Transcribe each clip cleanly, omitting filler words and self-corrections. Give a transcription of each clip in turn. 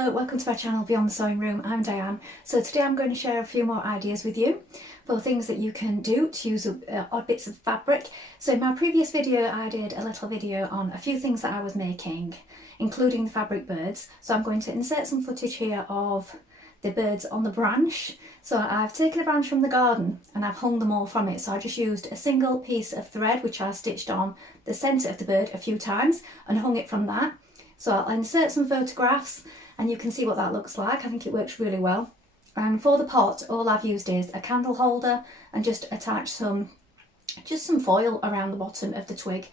Hello, welcome to my channel Beyond the Sewing Room. I'm Diane. So today I'm going to share a few more ideas with you for things that you can do to use odd bits of fabric. So in my previous video I did a little video on a few things that I was making, including the fabric birds. So I'm going to insert some footage here of the birds on the branch. So I've taken a branch from the garden and I've hung them all from it. So I just used a single piece of thread which I stitched on the centre of the bird a few times and hung it from that. So I'll insert some photographs and you can see what that looks like. I think it works really well. And for the pot, all I've used is a candle holder and just attach some foil around the bottom of the twig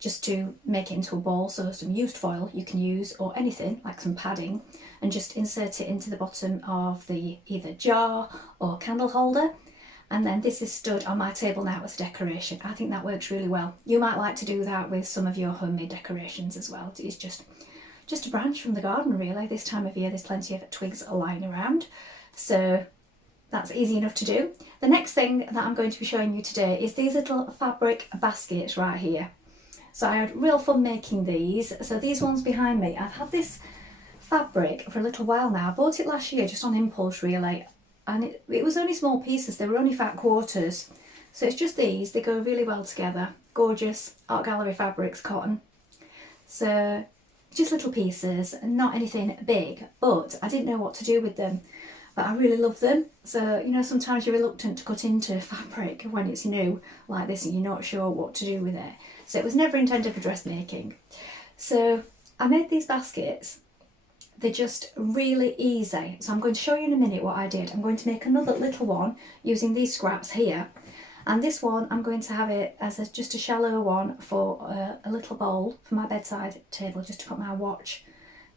just to make it into a ball. So some used foil you can use, or anything like some padding, and just insert it into the bottom of the either jar or candle holder. And then this is stood on my table now as decoration. I think that works really well. You might like to do that with some of your homemade decorations as well. It's just a branch from the garden really. This time of year there's plenty of twigs lying around, so that's easy enough to do. The next thing that I'm going to be showing you today is these little fabric baskets right here. So I had real fun making these. So these ones behind me, I've had this fabric for a little while now. I bought it last year just on impulse really, and it was only small pieces, they were only fat quarters. So it's just these, they go really well together. Gorgeous Art Gallery Fabrics cotton. So just little pieces, not anything big, but I didn't know what to do with them, but I really love them. So, you know, sometimes you're reluctant to cut into fabric when it's new like this and you're not sure what to do with it. So it was never intended for dressmaking. So I made these baskets. They're just really easy. So I'm going to show you in a minute what I did. I'm going to make another little one using these scraps here. And this one, I'm going to have it as just a shallow one for a little bowl for my bedside table, just to put my watch,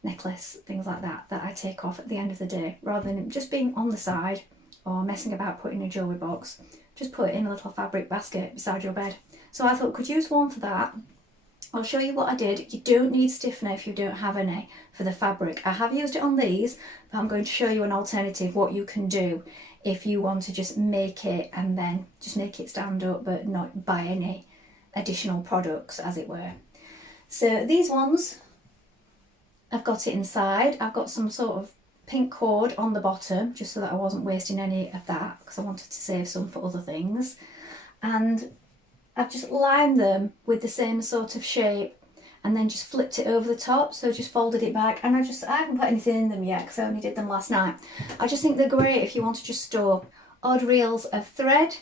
necklace, things like that I take off at the end of the day, rather than just being on the side or messing about putting in a jewellery box. Just put it in a little fabric basket beside your bed. So I thought I could use one for that. I'll show you what I did. You don't need stiffener if you don't have any for the fabric. I have used it on these, but I'm going to show you an alternative, what you can do if you want to just make it and then just make it stand up but not buy any additional products, as it were. So these ones, I've got it inside. I've got some sort of pink cord on the bottom just so that I wasn't wasting any of that, because I wanted to save some for other things. And I've just lined them with the same sort of shape and then just flipped it over the top, so just folded it back. And I haven't put anything in them yet because I only did them last night. I just think they're great if you want to just store odd reels of thread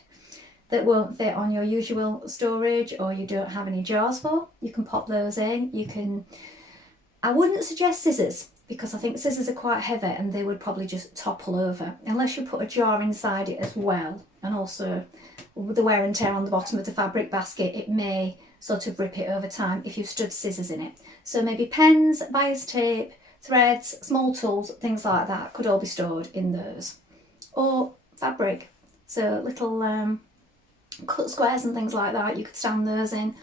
that won't fit on your usual storage, or you don't have any jars for. You can pop those in. I wouldn't suggest scissors, because I think scissors are quite heavy and they would probably just topple over, unless you put a jar inside it as well. And also with the wear and tear on the bottom of the fabric basket, it may sort of rip it over time if you stood scissors in it. So maybe pens, bias tape, threads, small tools, things like that could all be stored in those. Or fabric, so little cut squares and things like that, you could stand those in.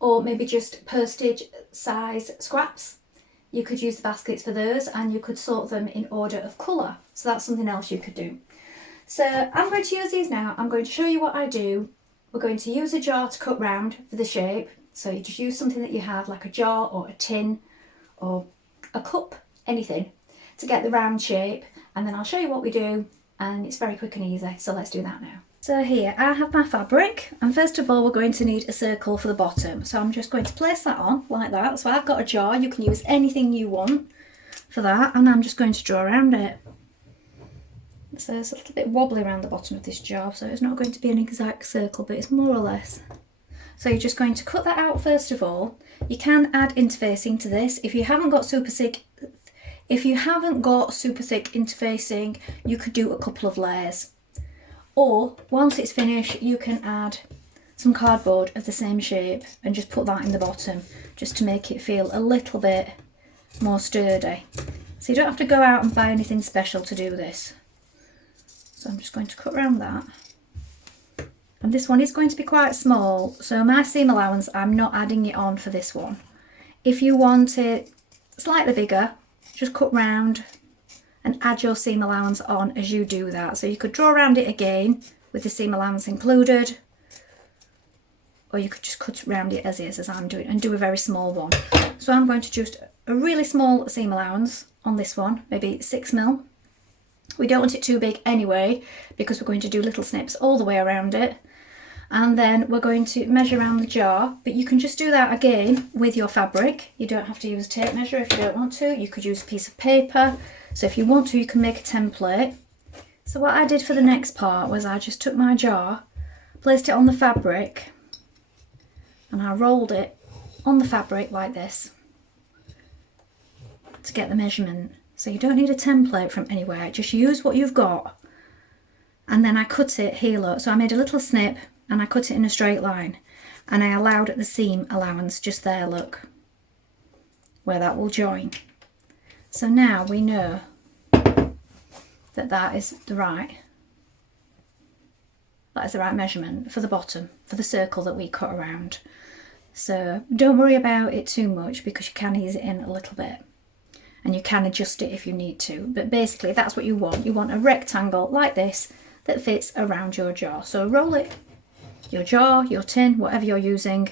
Or maybe just postage size scraps. You could use the baskets for those, and you could sort them in order of colour. So that's something else you could do. So I'm going to use these now. I'm going to show you what I do. We're going to use a jar to cut round for the shape. So you just use something that you have, like a jar or a tin or a cup, anything, to get the round shape. And then I'll show you what we do, and it's very quick and easy. So let's do that now. So here I have my fabric, and first of all we're going to need a circle for the bottom. So I'm just going to place that on like that. So I've got a jar. You can use anything you want for that, and I'm just going to draw around it. So it's a little bit wobbly around the bottom of this jar, so it's not going to be an exact circle, but it's more or less. So you're just going to cut that out first of all. You can add interfacing to this. If you haven't got super thick interfacing, you could do a couple of layers. Or once it's finished, you can add some cardboard of the same shape and just put that in the bottom, just to make it feel a little bit more sturdy. So you don't have to go out and buy anything special to do this. So I'm just going to cut around that. And this one is going to be quite small, so my seam allowance, I'm not adding it on for this one. If you want it slightly bigger, just cut round and add your seam allowance on as you do that. So you could draw around it again with the seam allowance included, or you could just cut around it as is, as I'm doing, and do a very small one. So I'm going to just a really small seam allowance on this one, maybe 6mm. We don't want it too big anyway, because we're going to do little snips all the way around it. And then we're going to measure around the jar, but you can just do that again with your fabric. You don't have to use a tape measure if you don't want to. You could use a piece of paper. So if you want to, you can make a template. So what I did for the next part was I just took my jar, placed it on the fabric, and I rolled it on the fabric like this to get the measurement. So you don't need a template from anywhere, just use what you've got. And then I cut it here, look. So I made a little snip and I cut it in a straight line, and I allowed the seam allowance just there, look, where that will join. So now we know that that is the right measurement for the bottom, for the circle that we cut around. So don't worry about it too much, because you can ease it in a little bit and you can adjust it if you need to, but basically that's what you want. You want a rectangle like this that fits around your jar. So roll it, your jar, your tin, whatever you're using,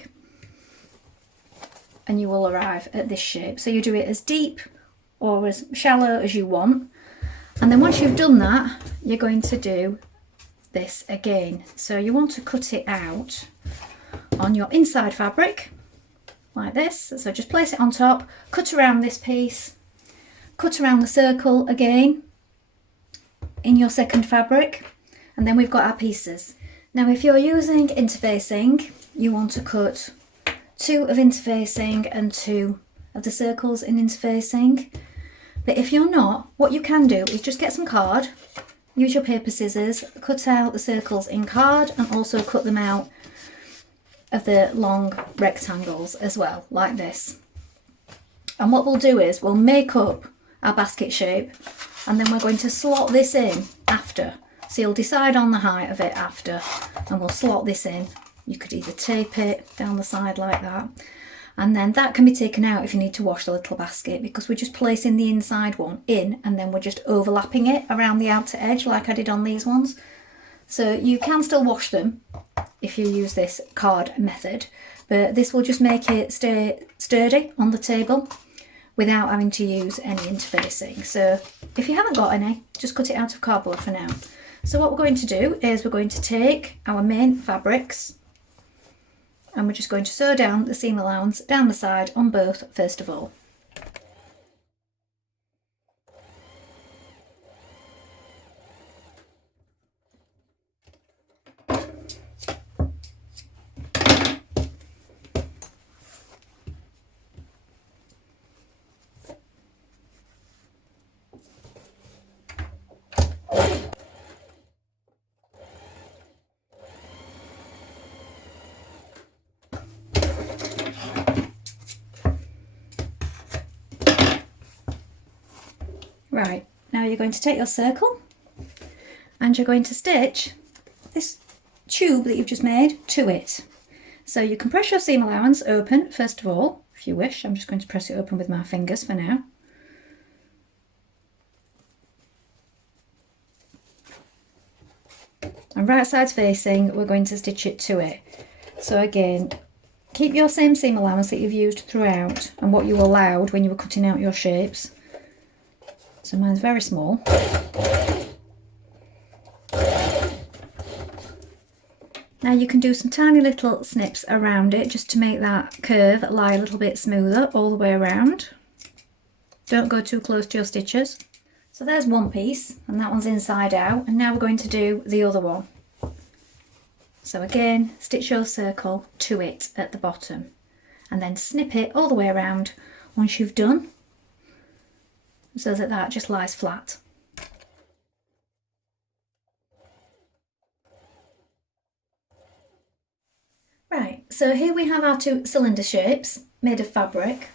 and you will arrive at this shape. So you do it as deep or as shallow as you want, and then once you've done that, you're going to do this again. So you want to cut it out on your inside fabric like this. So just place it on top, cut around this piece, cut around the circle again in your second fabric, and then we've got our pieces. Now if you're using interfacing, you want to cut 2 of interfacing and 2 of the circles in interfacing. But if you're not, what you can do is just get some card, use your paper scissors, cut out the circles in card, and also cut them out of the long rectangles as well, like this. And what we'll do is we'll make up our basket shape, and then we're going to slot this in after. So you'll decide on the height of it after, and we'll slot this in. You could either tape it down the side like that, and then that can be taken out if you need to wash the little basket, because we're just placing the inside one in and then we're just overlapping it around the outer edge like I did on these ones. So you can still wash them if you use this card method, but this will just make it stay sturdy on the table without having to use any interfacing. So if you haven't got any, just cut it out of cardboard for now. So what we're going to do is we're going to take our main fabrics and we're just going to sew down the seam allowance down the side on both first of all. Right, now you're going to take your circle and you're going to stitch this tube that you've just made to it. So you can press your seam allowance open first of all, if you wish. I'm just going to press it open with my fingers for now. And right sides facing, we're going to stitch it to it. So again, keep your same seam allowance that you've used throughout and what you allowed when you were cutting out your shapes. So mine's very small. Now you can do some tiny little snips around it just to make that curve lie a little bit smoother all the way around. Don't go too close to your stitches. So there's one piece and that one's inside out, and now we're going to do the other one. So again, stitch your circle to it at the bottom and then snip it all the way around once you've done, so that that just lies flat. Right, so here we have our 2 cylinder shapes made of fabric,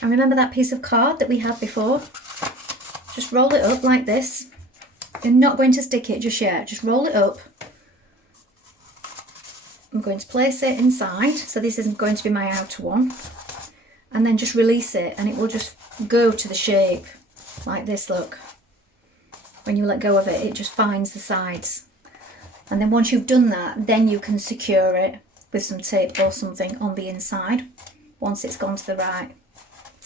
and remember that piece of card that we had before? Just roll it up like this. You're not going to stick it just yet, just roll it up. I'm going to place it inside, so this isn't going to be my outer one, and then just release it and it will just go to the shape like this, look. When you let go of it, it just finds the sides. And then once you've done that, then you can secure it with some tape or something on the inside once it's gone to the right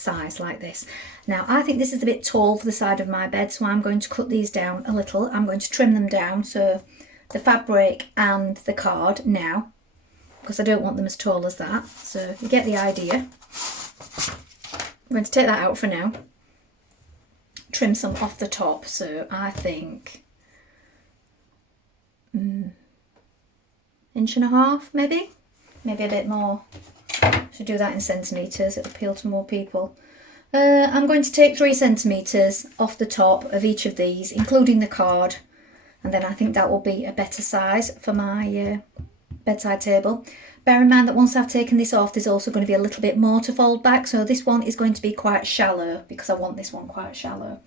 size like this. Now I think this is a bit tall for the side of my bed, so I'm going to cut these down a little. I'm going to trim them down, so the fabric and the card now, because I don't want them as tall as that. So you get the idea. I'm going to take that out for now. Trim some off the top, so I think inch and a half, maybe a bit more. Should do that in centimetres, it'll appeal to more people. I'm going to take 3 centimetres off the top of each of these, including the card, and then I think that will be a better size for my bedside table. Bear in mind that once I've taken this off, there's also going to be a little bit more to fold back, so this one is going to be quite shallow because I want this one quite shallow.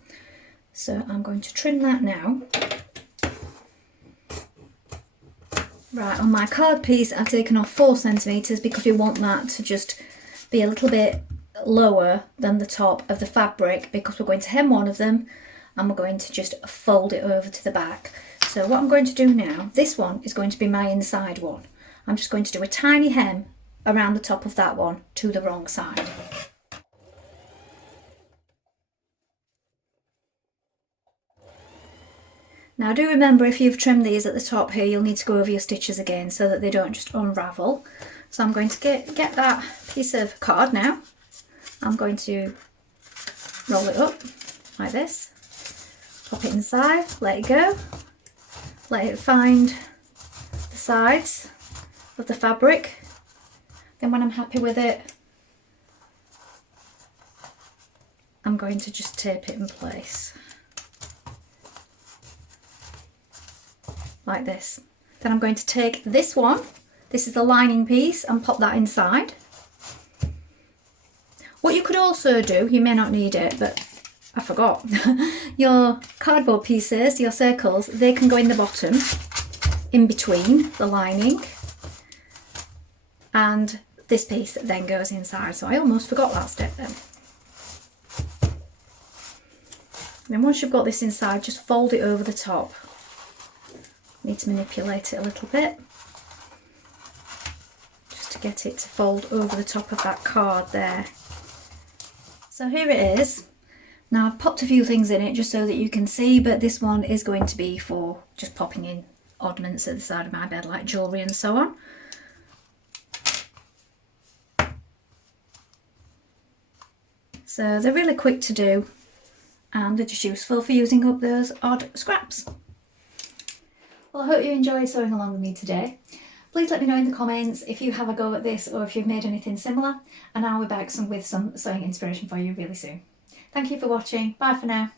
So I'm going to trim that now. Right, on my card piece I've taken off 4 centimetres because we want that to just be a little bit lower than the top of the fabric, because we're going to hem one of them and we're going to just fold it over to the back. So what I'm going to do now, this one is going to be my inside one. I'm just going to do a tiny hem around the top of that one to the wrong side. Now do remember, if you've trimmed these at the top here, you'll need to go over your stitches again so that they don't just unravel. So I'm going to get that piece of card now. I'm going to roll it up like this, pop it inside, let it go, let it find the sides of the fabric. Then when I'm happy with it, I'm going to just tape it in place. Like this. Then I'm going to take this one, this is the lining piece, and pop that inside. What you could also do, you may not need it, but I forgot, your cardboard pieces, your circles, they can go in the bottom, in between the lining, and this piece then goes inside. So I almost forgot that step then. And then once you've got this inside, just fold it over the top. Need to manipulate it a little bit just to get it to fold over the top of that card there. So here it is. Now I've popped a few things in it just so that you can see, but this one is going to be for just popping in oddments at the side of my bed like jewellery and so on. So they're really quick to do and they're just useful for using up those odd scraps. Well, I hope you enjoyed sewing along with me today. Please let me know in the comments if you have a go at this or if you've made anything similar, and I'll be back with some sewing inspiration for you really soon. Thank you for watching. Bye for now.